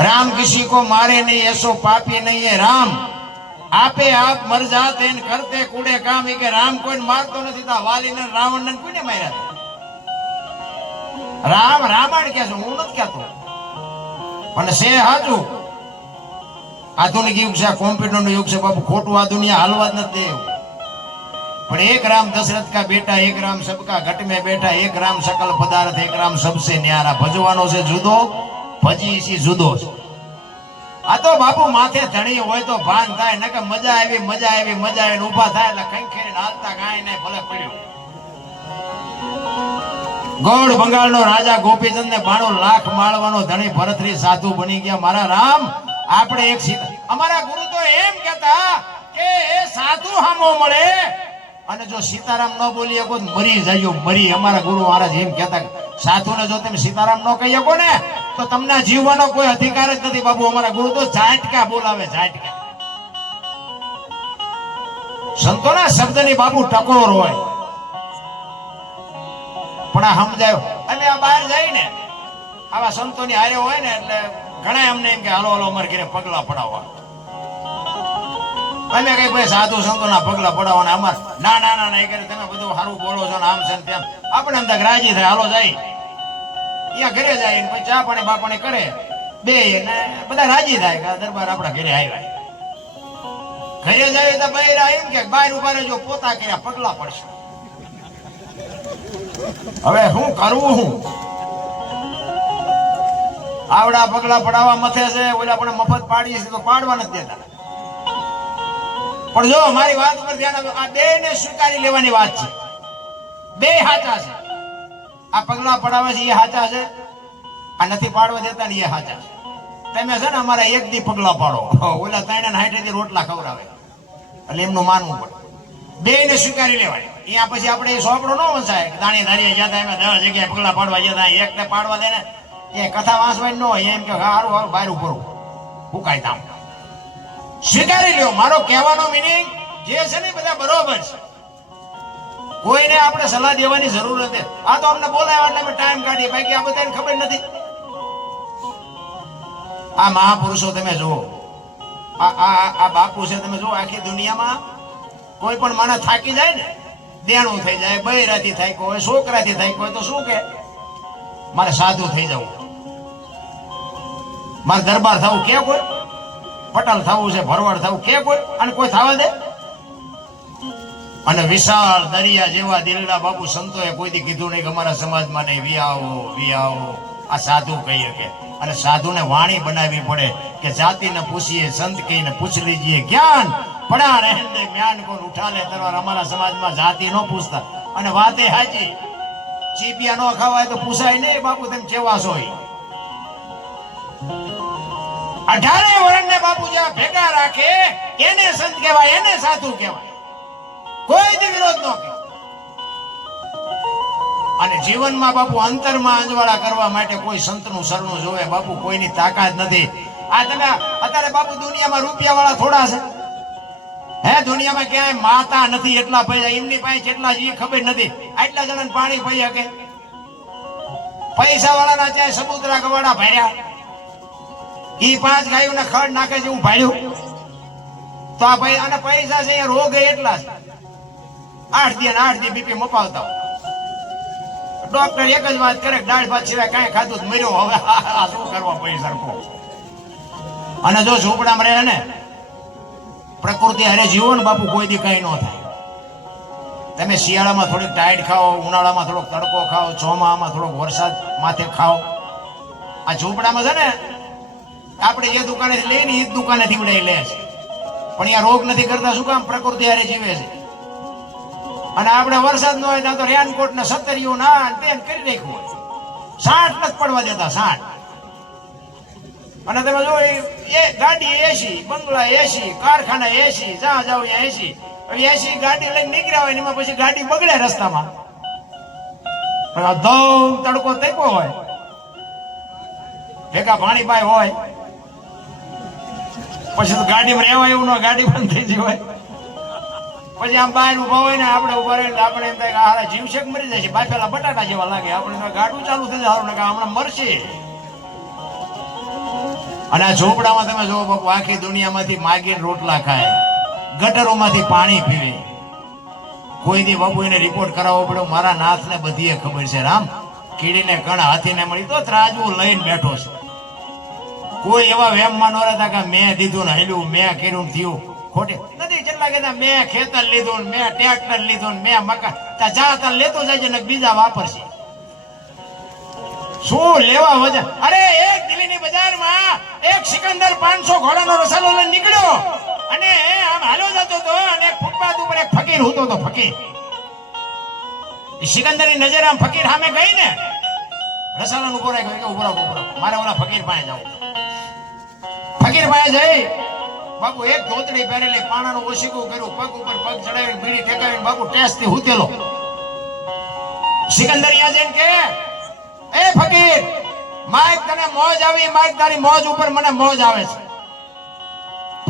राम किसी को मारे नहीं ऐसो पापी नहीं है राम આપે આપ મર જાતે ને કરતે કુડે કામ ઈ કે રામ કોઈને મારતો નથી તા વાલી ને રાવણ ને કોઈને માર્યા હતા? રામ રામાયણ કે છે હું નથી કહેતો પણ છે હાચું આધુનિક યુગ છે કોમ્પ્યુટર નું યુગ છે બાપુ ખોટું આ દુનિયા હાલવા જ નથી દેવું પણ એક રામ દશરથ કા બેટા, એક રામ સબકા ઘટ में બેઠા, એક રામ સકલ પદાર્થ, એક રામ સબસે ન્યારા. ભજવાનો છે જુદો, ભજી સી જુદો છે. આ તો બાપુ માથે ધણી હોય તો ભાન થાય નકે મજા આવી મજા આવી મજા આવી ઊભા થાય એટલે કઈ હાલતા ગાય ને ભલે પડ્યો. ગોળ બંગાળનો રાજા ગોપીચંદ ને બાણો લાખ માળવાનો ધણી ભરતરી સાધુ બની ગયા. મારા રામ, આપણે એક અમારા ગુરુ તો એમ કહેતા કે એ સાધુ હામો મળે. અને જો સીતારામ ન બોલી શકો મરી જાય મરી. અમારા ગુરુ મહારાજ એમ કહેતા સાધુને જો તમે સીતારામ ન કહી શકો ને, તો તમને જીવવાનો કોઈ અધિકાર જ નથી, બાબુ. અમારા ગુરુ તો ઝાટકા બોલાવે, ઝાટકા. સંતોના શબ્દની બાબુ ટકોર હોય. પણ આ સમજાય. અમે આ બહાર જઈને, આવા સંતોની હારે હોય ને, એટલે ઘણા અમને એમ કે, હાલો હાલો, અમારે ઘરે પગલા પડાવવા. અમે કઈ ભાઈ સાધુ સંતોના પગલા પડાવવાના અમાર. ના ના ના ના, એ કરે તમે બધું સારું બોલો છો ને આમ છે તેમ. આપણે એમ તક રાજી થાય, હાલો જાય. અહીંયા ઘરે જાય ને પછી ચા પાણી બા પાણી કરે. બે ને બધા રાજી થાય કે દરબાર આપણા ઘરે આવ્યા. ઘરે જાય તો બહાર એમ કે બહાર ઊભા રહેજો, પોતા કર્યા પગલા પડશે. હવે હું કરવું હું? આવડા પગલા પડાવવા મથે છે, ઓલા પણ મફત પાડી છે, તો પાડવા નથી દેતા. પણ જો મારી વાત ઉપર ધ્યાન આપો, આ બે ને સ્વીકારી લેવાની વાત છે. બે હાચા છે. આ પગલા પડાવે છે, એ હાચા છે. આ નથી પાડવા દેતા ને એ હાચા છે. તમે છે ને અમારા એક દી પગલા પાડો. ઓલા ત્રણ હાઈટે થી રોટલા ખવડાવે. એટલે એમનું માનવું પડે. બે ને સ્વીકારી લેવાય અહીંયા પછી આપણે એ સોપડો ન વંચાય દાણી ધારીએ જતા એમાં દસ જગ્યાએ પગલા પાડવા જતા એક ને પાડવા દે ને. એ કથા વાંચવાની ન હોય, એમ કે હારું સારું બહાર હું હુકાય તામ સ્વીકારી લ્યો. મારો કહેવાનો મિનિંગ જે છે ને બધા બરોબર છે. કોઈને આપણે સલાહ દેવાની જરૂર નથી. આ તો અમને બોલાવ્યા એટલે અમે ટાઈમ કાઢીએ. બાકી આ બધાને ખબર નથી. આ મહાપુરુષો તમે જુઓ. આ આ આ બાપુ છે, તમે જુઓ, આખી દુનિયામાં કોઈ પણ માણસ થાકી જાય ને દેણું થઈ જાય, બૈરાથી થાય કોઈ છોકરાથી થાય કોઈ તો શું કે મારે સાધુ થઈ જવું. મારે દરબાર થવું કે કોઈ પટલ થવું છે, ભરવાડ થવું, કે કોઈ? અને કોઈ થવા દે? અને વિશાળ દરિયા જેવા દિલડા બાબુ સંતોએ કોઈથી કીધું નહીં કે અમારા સમાજમાં નહીં વિયાવો વિયાવો આ સાધુ કહી શકે અને સાધુને વાણી બનાવવી પડે કે જાતિને પૂછીએ સંત કહીને પૂછ લીજીએ. જ્ઞાન, પડા રહેન જ્ઞાન કોણ ઉઠા લે તરવાર અમારા સમાજમાં જાતિ ન પૂછતા. અને વાતે હાજી ચીપિયા ન ખાવાય તો પૂછાય નહીં, બાપુ, તેમ કેવા ઈ? અઢારે વર્ણને બાપુ જ્યાં ભેગા રાખે, એને સંત કહેવાય, એને સાધુ કહેવાય. કોઈ દી વિરોધ ન કરે અને જીવનમાં બાપુ અંતરમાં અંજવાળા કરવા માટે કોઈ સંતનું શરણું જોવે, બાપુ કોઈની તાકાત નથી. આ તમે અત્યારે બાપુ દુનિયામાં રૂપિયા વાળા થોડા છે. હે, દુનિયામાં ક્યાંય માતા નથી, એટલા પૈસા, એમની પાસે જેટલા એ ખબર નથી. આટલા જણાને પાણી પી શકે પૈસા વાળાના ત્યાં સમુદ્ર ગવાડા ભર્યા. ઈ પાંચ ગાયોને ખડ નાખે છે, એવું ભાડ્યું. તો આ ભાઈ અને પૈસા છે, એ રોગ એટલા છે આઠ દી આઠ દી બીપી મપાવતા ડોક્ટર એક જ વાત કરે દાળ ભાત સિવાય કાંઈ ખાધું જ મર્યો હવે આ શું કરવા પૈસા સરખો અને જો ઝૂંપડામાં રહે ને, પ્રકૃતિ હારે જીવો ને બાપુ, કોઈ દી કઈ ન થાય. તમે શિયાળામાં થોડીક ટાઈટ ખાઓ, ઉનાળામાં થોડોક તડકો ખાઓ ચોમામાં થોડોક વરસાદ માથે ખાઓ. આ ઝૂંપડામાં છે ને આપણે જે દુકાને દુકાનેથી લઈને એ જ દુકાનેથી ઉડાઈ લે છે. પણ અહીંયા રોગ નથી કરતા, શું કામ? પ્રકૃતિ હારે જીવે છે. અને આપણે વરસાદ ન હોય તો રેનકોટ ને સત્તરીઓ ના ને તેન કરી નાખ્યું હોય. સાઠ નથી પડવા દેતા, સાઠ. અને તમે જો એ- ગાડી એસી બંગલા એસી કારખાના એસી જ્યાં જાવ ત્યાં એસી હવે એસી ગાડી લઈને નીકળ્યા હોય ને એમાં પછી ગાડી બગડે રસ્તામાં. ધમ તડકો તૈકો હોય. ભેગા ભાણીભાઈ હોય. પછી તો ગાડીમાં રહેવાય એવું ન ગાડી બંધ થઈ જવાય પછી આમ બહાર ઊભા હોય ને આપણે ઊભા રહીને આપણે એમ થાય હારા જીવશેક મરી જાય છે. બાફેલા બટાટા જેવા લાગે. આપણે ગાડું ચાલુ થઈ જાય ને હમણાં મરશે. અને આ ઝોપડામાં તમે જોવો બાપુ, આખી દુનિયામાંથી માગીને રોટલા ખાય. ગટરોમાંથી પાણી પીવે. કોઈ દી બાપુ એને રિપોર્ટ કરાવવો પડ્યો, મારા નાથને બધીએ ખબર છે. રામ, કીડીને કણ હાથીને મળી તો ત્રાજવું લઈને બેઠો છે. કોઈ એવા વેમમાં ન રહેતા કે મેં દીધું ને હેલું મેં કર્યું થયું. ખોટે. નથી, જેટલા કહેતા મેં ખેતર લીધું મેં ટ્રેક્ટર લીધું ને મેં મકાન. તા જા તા લેતો જાય ને બીજા વાપરશે. શું લેવા વજન અરે, એક દિલ્હીની બજારમાં એક સિકંદર પાંચસો ઘોડાનો રસાલો લઈને નીકળ્યો. અને આમ હાલો જતો હતો અને ફૂટપાથ ઉપર એક ફકીર હતો તો ફકીર. સિકંદરની નજર આમ ફકીર સામે ગઈ ને. રસાલાનું ઊભો રાખ્યો? ઊભો ઊભો મારે ઓલા ફકીર પાસે જવું. ફકીર પાસે જઈ બાપુ એક ધોતડી પહેરેલી પાણાનું ઓશીકું કર્યું પગ ઉપર પગ ચડાવીને બીડી ટેકાવીને બાપુ ટેસ્ટથી હુતેલો સિકંદરિયા જઈને કે એ ફકીર માઇક તને મોજ આવી માઇક તારી મોજ ઉપર મને મોજ આવે છે.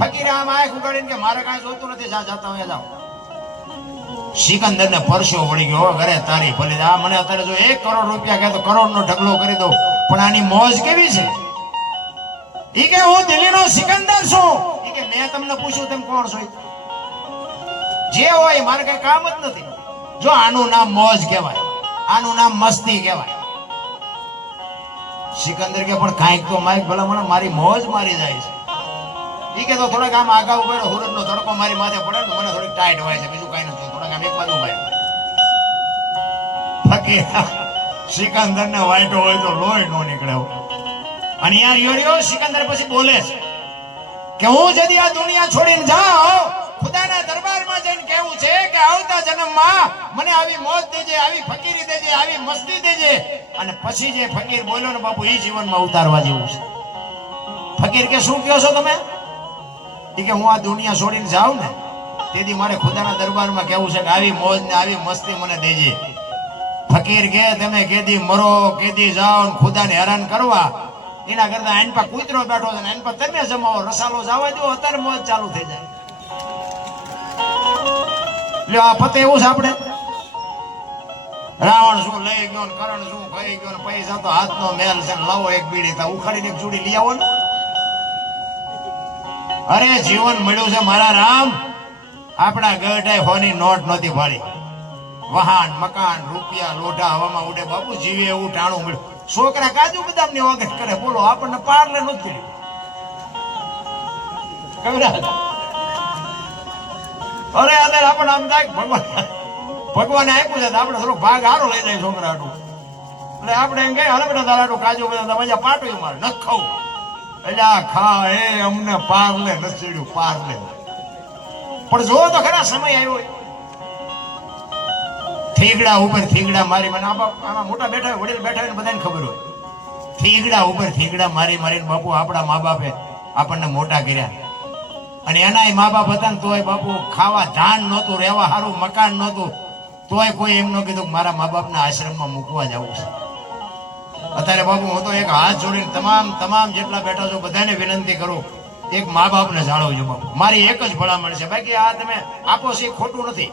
ફકીર આ માઇક ઉગાડીને કે મારે કાંઈ જોતું નથી જા જાતા હોય જાઓ સિકંદર ને પરસો વળી ગયો "હો, ઘરે તારી ભલે આ મને અત્યારે જો એક કરોડ રૂપિયા કહે તો કરોડ નો ઢગલો કરી દઉં પણ આની મોજ કેવી છે? ઈ કે હું દિલ્હીનો સિકંદર છું. ઈ કે મેં તમને પૂછ્યું તેમ કોણ છો? જે હોય મારે કઈ કામ જ નથી. જો આનું નામ મોજ કહેવાય, આનું નામ મસ્તી કહેવાય. સિકંદર કે, પણ કાંઈક તો માઇક ભલા મને મારી મોજ મારી જાય છે. ઈ કે તો થોડાક આમ આગા ઊભો હુરત નો તડકો મારી માથે પડે ને મને થોડીક ટાઈટ હોય છે, બીજું કાંઈ નથી. થોડાક આમ એક બાજુ ભાઈ. ફકીર સિકંદર ને વાઈટો હોય તો લોહી નો નીકળે. અને યાર યોરિયો સિકંદર પછી બોલે છે કે હું જદી આ દુનિયા છોડીને જાઉં, ખુદાના દરબારમાં જઈને કહેવું છે કે આવતા જન્મમાં મને આવી મોજ દેજે, આવી ફકીરી દેજે, આવી મસ્તી દેજે. અને પછી જે ફકીર બોલ્યો ને બાપુ એ જીવનમાં ઉતારવા જેવું છે. ફકીર કે, શું કહો છો તમે? એ કે, હું આ દુનિયા છોડીને જાઉં ને, તેથી મારે ખુદાના દરબારમાં કહેવું છે કે આવી મોજ ને આવી મસ્તી મને દેજે. ફકીર કે, તમે કેદી મરો, કેદી જાઓ ખુદાને હેરાન કરવા એના કરતા આઈન પર કૂતરો બેઠો છે આઈન પર તમે જમાવો. રસાલો જવા દો અત્યારે મોજ ચાલુ થઈ જાય. લ્યો, આ પતે એવું છે આપણે? રાવણ શું, લઈ ગયો ને કરણ શું, ખાઈ ગયો ને પૈસા તો હાથનો મેલ છે લાવો એક બીડી. તા ઉખાડીને એક ચૂડી લઈ આવો ને. અરે, જીવન મળ્યું છે મારા રામ. આપણા ગઢે હોની નોટ નહોતી ભાળી વાહન મકાન, રૂપિયા, લોઢા હવામાં ઉડે. બાપુ જીવે એવું ટાણું મળ્યું. છોકરા કાજુ બદામની વગર કરે, બોલો, આપણને પારલે નથી અરે અત્યારે આપણને આમ થાય ભગવાન ભગવાને આપ્યું છે આપણે થોડો ભાગ હારો લઈ જાય છોકરા. એટલે આપણે એમ કઈ હાલે બેટા, તારા કાજુ બદામ મજા પાટું મારે, ન ખાવું એટલે આ ખા, એ અમને પારલે, નસીડ્યું પારલે. પણ જોવો તો ખરા સમય આવ્યો. થીગડા ઉપર થીગડા મારી મને આમાં મોટા બેઠા વડીલ બેઠા હોય બધાને ખબર હોય. થીગડા ઉપર થીગડા મારી મારીને બાપુ આપણા મા બાપે આપણને મોટા કર્યા. અને એનાય મા બાપ હતા ને તોય બાપુ ખાવા ધાન નહોતું, રહેવા સારું મકાન નહોતું. તોય કોઈ એમ ન કીધું મારા મા બાપના આશ્રમમાં મૂકવા જવું છે. અત્યારે બાપુ હું તો એક હાથ જોડીને તમામ તમામ જેટલા બેઠા છો બધાને વિનંતી કરું, એક મા બાપને જાળવજો બાપુ. મારી એક જ ભલામણ છે. બાકી આ તમે આપો છે ખોટું નથી.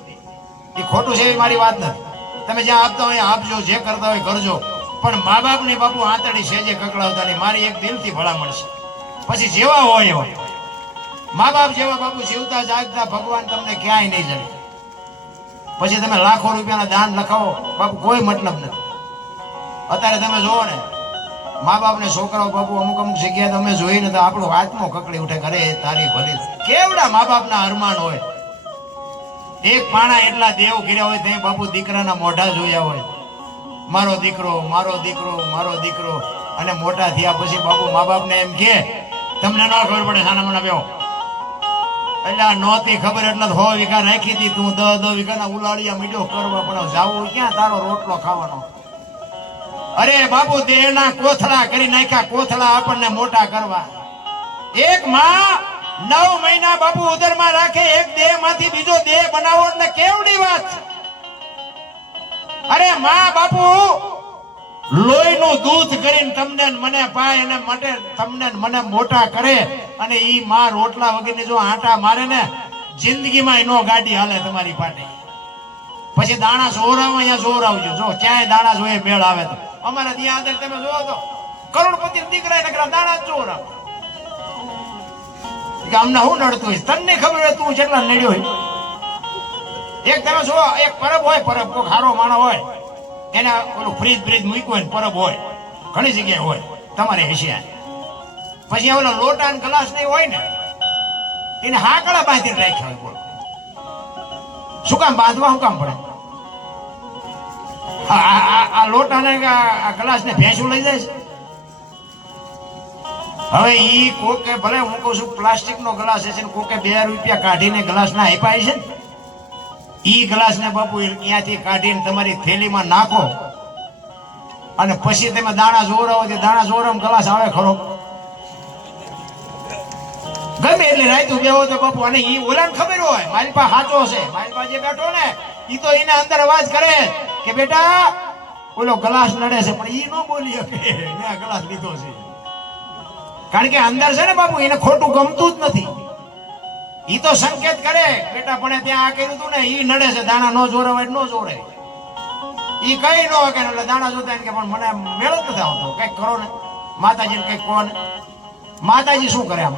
એ ખોટું છે એવી મારી વાત નથી. તમે જ્યાં આપતા હોય આપજો જે કરતા હોય, કરજો. પણ મા બાપની બાપુ આંતળી સેજે કકડાવતા નહીં મારી એક દિલથી ભલામણ છે પછી જેવા હોય એવા. મા બાપ જેવા બાપુ જીવતા જાગતા ભગવાન તમને ક્યાંય નહીં જડે પછી તમે લાખો રૂપિયાના દાન લખાવો, બાપુ કોઈ મતલબ નથી. અત્યારે તમે જોવો ને મા બાપને છોકરાઓ બાપુ અમુક અમુક જગ્યાએ તમે જોઈને તો આપણો આત્મો કકડી ઉઠે કરે તારી ભલી. કેવડા મા બાપના અરમાન હોય? એક પાણા એટલા દેવ કર્યા હોય તે બાપુ દીકરાના મોઢા જોયા હોય. મારો દીકરો મારો દીકરો મારો દીકરો. અને મોટા થયા પછી બાપુ મા બાપને એમ કે, તમને ન ખબર પડે, સાના મને બેહો. એટલે નહોતી ખબર એટલે હો વીઘા રાખી હતી તું દહ દહ વીઘાના ઉલાળિયા મીઠો કરવા પણ જાવું ક્યાં તારો રોટલો ખાવાનો? અરે બાપુ, દેહના કોથળા કરી નાખ્યા, કોથળા આપણને મોટા કરવા. એક માં નવ મહિના બાપુ ઉદરમાં રાખે, એક દેહમાંથી બીજો દેહ બનાવો એટલે કેવડી વાત? અરે માં બાપુ લોહી નું દૂધ કરીને તમને મને પાય અને માટે તમને મને મોટા કરે અને ઈ માં રોટલા વગેરે જો આટા મારે ને, જિંદગીમાં નો ગાડી હાલે તમારી પાટે. પછી દાણા સોરાવ અહીંયા સોરાવજો જો, ક્યાંય દાણા જોઈએ મેળ આવે તો. અમારા ત્યાં અંદર તમે જોવો તો. કરોડપતિ દીકરા નકરા દાણા જ જોરાવ હું શું નડતું હોય તને ખબર હોય તું કેટલા નડ્યો હોય. એક તમે જો એક પરબ હોય, પરબ કોઈ હારો માણો હોય, એને ઓલું ફ્રીજ બ્રીજ મૂક્યું હોય પરબ હોય. ઘણી જગ્યાએ હોય. તમારે હેસિયા પછી ઓલો લોટા ને ગ્લાસ નહીં હોય ને, એને હાકડા બાંધીને રાખ્યા હોય બોલો. શું કામ બાંધવા, શું કામ પડે? આ- લોટાને આ- આ લોટા ને ગ્લાસ ને ભેંસું લઈ જાય છે? હવે ઈ કોકે ભલે હું કહું છું પ્લાસ્ટિક નો ગ્લાસ છે ને કોકે બે રૂપિયા કાઢીને ગ્લાસ ના આપ્યા છે ને? ગ્લાસ ને બાપુ ત્યાંથી કાઢીને તમારી થેલીમાં નાખો? અને પછી તમે દાણા જોરાવો તે દાણા જોરામ ગ્લાસ આવે ખરો. ગમે એટલે રાયતું બેહો તો બાપુ, અને ઈ ઓલાને ખબર હોય મારી પાસે હાચો છે. મારી પાસે જે બેઠો ને, ઈ તો એને અંદર અવાજ કરે કે બેટા, ઓલો ગ્લાસ નડે છે, પણ ઈ ન બોલી શકે. મેં ગ્લાસ લીધો છે. કારણ કે અંદર છે ને બાપુ, એને ખોટું ગમતું જ નથી. ઈ તો સંકેત કરે, બેટા, પણ ત્યાં આ કર્યું તું ને, ઈ નડે છે, દાણા નો જોરાવાય નો જોરે ઈ કઈ નો કે એટલે દાણા જોતા કે, પણ મને મેળ જ નથી આવતો, કંઈક કરો ને. માતાજીને કંઈક કહો ને. માતાજી શું કરે આમ?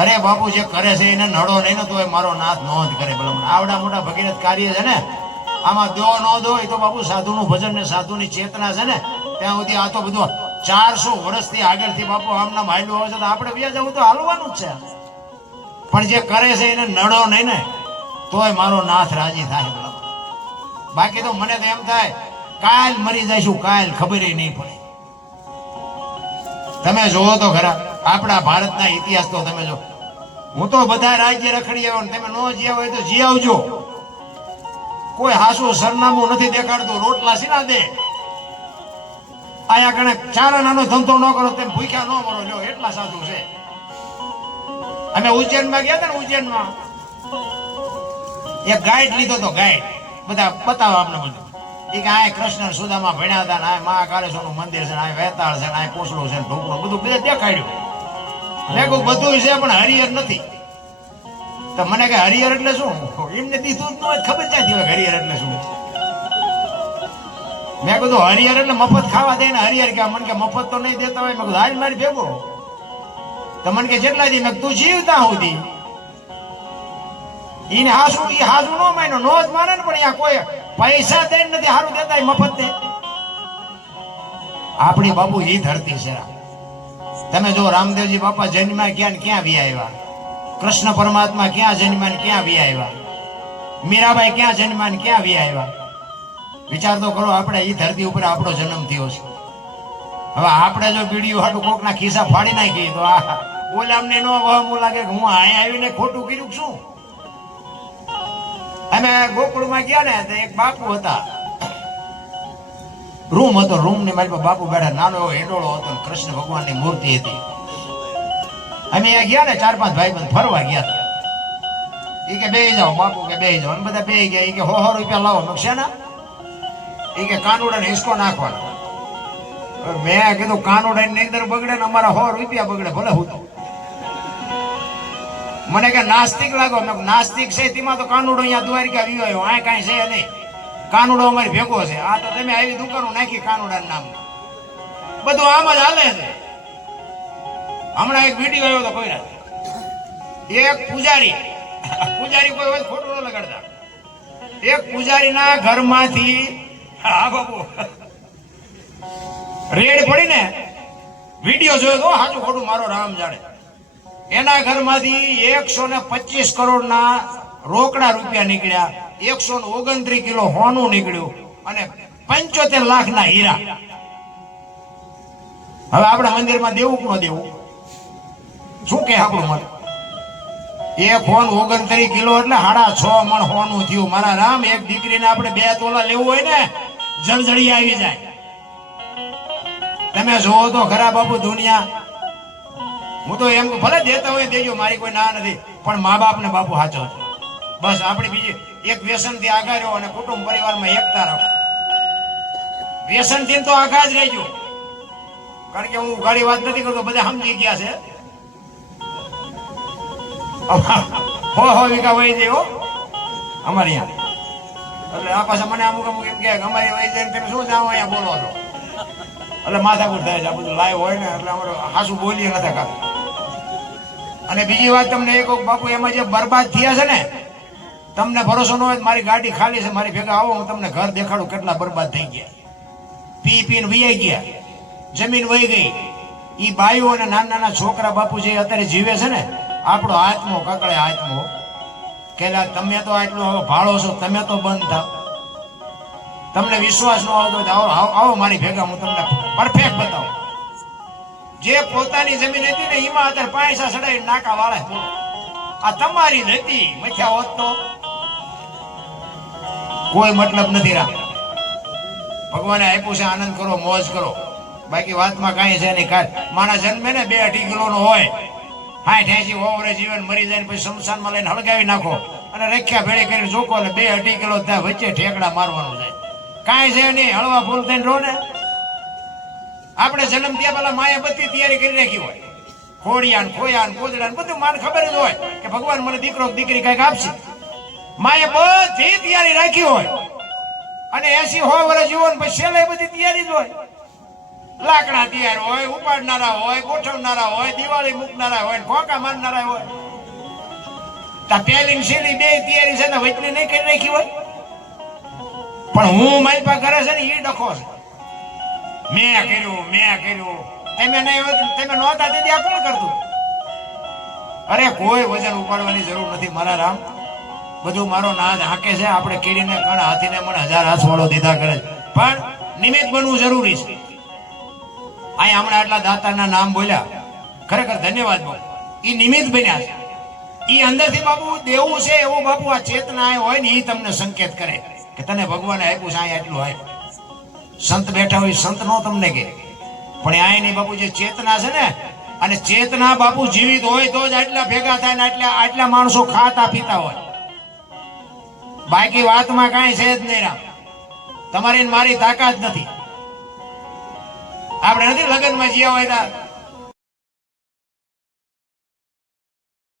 અરે બાપુ, જે કરે છે એને નડો નહીં ને, તો એ મારો નાથ નોંધ કરે, ભલે આવડા મોટા ભગીરથ કાર્ય છે ને, આમાં દો નો દો, એ તો બાપુ સાધુનું ભજન ને સાધુની ચેતના છે ને, ત્યાં સુધી આ તો બધું ચારસો વર્ષથી આગળથી બાપુ આમના માયલું આવે છે તો આપણે વ્યાજ જવું તો હાલવાનું જ છે. પણ જે કરે છે એને નડો નહીં ને, તોય મારો નાથ રાજી થાય બાકી તો મને તો એમ થાય, કાલ મરી જઈશું, કાલ ખબર નહીં પડે. તમે જોવો તો ખરા, આપણા ભારતના ઇતિહાસ તો તમે જો હું તો બધા રાજ્ય રખડી આવ્યો તમે ન જીયા હોય તો જીયાવજો કોઈ હાસું સરનામું નથી દેખાડતું, રોટલા સીના દે? આયા કણે ચારા નાનો ધંધો ન કરો તેમ ભૂખ્યા ન મરો. લ્યો, એટલા સાધુ છે. અમે ઉજ્જૈનમાં ગયા હતા ને ઉજ્જૈનમાં. એક ગાઈડ લીધો તો ગાઈડ બધા બતાવો આપણે બધું. એ કે આ કૃષ્ણ સુદામાં ભણ્યા હતા ને આ મહાકાળેશ્વરનું મંદિર છે આ વેતાળ છે આ કોસલો છે ને બધું બધે દેખાડ્યું. મેં કહું બધું છે, પણ હરિહર નથી. તો મને કે, હરિહર એટલે શું? એમને દીધું જ ન ખબર ક્યાંથી હોય હરિહર એટલે શું? મેં કીધું, હરિહર એટલે મફત ખાવા દે ને હરિહર કે મને કે મફત તો નહીં દેતા હોય. મેં કીધું, હાલ મારી ભેગો. તમને કે, જેટલા દી? તું જીવતા સુધી ઈને હાસુ ઈ હાસુ નો માન્યો, નો જ માને પણ અહીંયા કોઈ પૈસા દે નથી, હારું દેતા મફત દે. આપણી બાપુ ઈ ધરતી છે. તમે જો રામદેવજી બાપા જન્મ્યા ક્યાં ક્યાં વી આવ્યા? કૃષ્ણ પરમાત્મા ક્યાં જન્મ્યા ક્યાં વી આવ્યા? મીરાબાઈ ક્યાં જન્મ્યા ક્યાં વી આવ્યા? વિચાર તો કરો, આપણે એ ધરતી ઉપર આપણો જન્મ થયો છે. હવે આપણે જો બીડીયું હાટું કોકના ખિસ્સા ફાડી નાખી તો આ ઓલામને નો વહમો લાગે કે હું અહીંયા આવીને ખોટું કર્યું છું અમે ગોકુળમાં ગયા ને તો એક બાપુ હતા. રૂમ હતો રૂમની મારી બાપુ બેઠા, નાનો એવો હેડોળો હતો કૃષ્ણ ભગવાનની મૂર્તિ હતી. અમે ગયા ને, ચાર પાંચ ભાઈ બંધ ફરવા ગયા હતા. એ કે બે જાઓ બાપુ કે બે જાઓ. અને બધા બે ગયા એ કે હો હો રૂપિયા લાવો. નકશાના એ કે કાનુડા ને હિસકો નાખવાનો. મેં કીધું કાનુડા ની અંદર બગડે ને અમારા સો રૂપિયા બગડે, ભલે હું મને કે નાસ્તિક લાગો. નાસ્તિક છે, તેમાં તો કાનુડો અહીંયા દ્વારિકા વિવાયો આ કાંઈ છે નહીં. કાનુડો અમારી ભેગો છે. આ તો તમે આવી દુકાનો નાખી કાનુડા નામ. બધું આમ જ હાલે છે. હમણાં એક વીડિયો આવ્યો તો કોઈ એક પૂજારી પૂજારી કોઈ ખોટું ન લગાડતા. એક પૂજારીના ઘરમાંથી રેડ પડી ને વીડિયો જોયો તો સાચું ખોટું મારો રામ જાણે. એના ઘરમાંથી એકસો ને પચીસ કરોડના રોકડા રૂપિયા નીકળ્યા. એકસો ને ઓગણત્રીસ કિલો હોનું નીકળ્યું અને પંચોતેર લાખના હીરા. હવે આપણા મંદિરમાં દેવું કોણ દેવું? શું કે આપણું મન એક હોન ઓગણત્રીસ કિલો એટલે સાડા છ મણ હોનું થયું. મારા રામ, એક દીકરીને આપણે બે તોલા લેવું હોય ને જળજળી આવી જાય. તમે જોવો તો ખરા બાપુ દુનિયા. હું તો એમ ભલે દેતા હોય દેજો, મારી કોઈ ના નથી, પણ મા બાપ ને બાપુ છે બસ આપણે બીજી એક વ્યસનથી આગા રહ્યો અને કુટુંબ પરિવારમાં એકતા રાખો. વ્યસનથી તો આગા જ રહેજો કારણ કે હું ગાડી વાત નથી કરતો, બધા સમજી ગયા છે. હો હો વિકા વહી દેવો અમારે અહીંયા. એટલે આ પાછા મને અમુક અમુક એમ કે અમારી વહી જાય તમે શું જાણો અહીંયા બોલો છો? એટલે માથાકૂટ થાય છે, આ બધું લાઈવ હોય ને, એટલે અમારે હાસું બોલીએ નથી કાઢતું અને બીજી વાત તમને એક બાપુ, એમાં જે બરબાદ થયા છે ને, તમને ભરોસો ન હોય મારી ગાડી ખાલી છે, મારી ભેગા આવો, હું તમને ઘર દેખાડું કેટલા બરબાદ થઈ ગયા. પી પીને વીઆઈ ગયા. જમીન વહી ગઈ. એ બાઈઓ અને નાના નાના છોકરા બાપુ જે અત્યારે જીવે છે ને, આપણો આત્મો કકળે આત્મો કેલા, તમે તો આટલું ભાળો છો, તમે તો બંધ થાવ તમને વિશ્વાસ ન આવતો આવો, આવો- મારી ભેગા, હું તમને પરફેક્ટ બતાવું. જે પોતાની જમીન હતી ને, એમાં અત્યારે પૈસા ચડાવી નાકા વાળે આ તમારી જ હતી. મથ્યા હોત તો કોઈ મતલબ નથી રામ. ભગવાને આપ્યું છે, આનંદ કરો, મોજ કરો. બાકી વાતમાં કાંઈ છે નહીં, કાંઈ. માણસ જન્મે ને બે અઢી કિલો નો હોય. હાઠ એસી ઓવરે જીવન મરી જાય પછી શમશાનમાં લઈને હળગાવી નાખો. અને રખ્યા ભેળે કરીને જોકો અને બે અઢી કિલો થાય વચ્ચે ઠેકડા મારવાનું છે. કાંઈ છે નહીં, હળવા ફૂલ થઈને રહો ને. આપણે જન્મ ત્યાં પેલા માએ બધી તૈયારી કરી રાખી હોય. ખોડિયાન ખોયાન ખોયા ને કોદડા ને બધું મારે ખબર જ હોય કે ભગવાન મને દીકરો દીકરી કંઈક આપશે. માએ બધી તૈયારી રાખી હોય. અને એસી હો વર્ષ જીવન પછી છેલ્લે બધી તૈયારી જ હોય. લાકડા તૈયાર હોય, ઉપાડનારા હોય, ગોઠવનારા હોય, દિવાળી મૂકનારા હોય ખોકા મારનારા હોય. તા પેલી શીલી બે તૈયારી છે ને વચની નહીં કરી રાખી હોય? પણ હું મારી પાસે કરે છે ને એ ડખો છે. મેં કર્યું મેં કર્યું. તમે નહીં તમે નહોતા તેથી આ કોણ કરતું? અરે કોઈ વજન ઉપાડવાની જરૂર નથી મારા રામ બધું મારો નાદ હાંકે છે, આપણે કીડીને કણ હાથીને મને હજાર હાથ વાળો દીધા કરે. પણ નિમિત્ત બનવું જરૂરી છે. અહીંયા હમણાં આટલા દાતાના નામ બોલ્યા. ખરેખર ધન્યવાદ બાપુ. એ નિમિત્ત બન્યા છે. એ અંદરથી બાપુ દેવું છે એવું બાપુ આ ચેતના હોય ને એ તમને સંકેત કરે કે તને ભગવાને આપ્યું છે અહીંયા એટલું હોય સંત બેઠા હોય, સંત નો તમને કે પણ અહીંની બાપુ, જે ચેતના છે ને, અને ચેતના બાપુ જીવિત હોય તો જ આટલા ભેગા થાય ને આટલા આટલા માણસો ખાતા પીતા હોય. બાકી વાતમાં કાંઈ છે જ નહીં રામ. તમારી મારી તાકાત નથી. આપણે નથી લગ્નમાં જ્યાં હોય ત્યાં.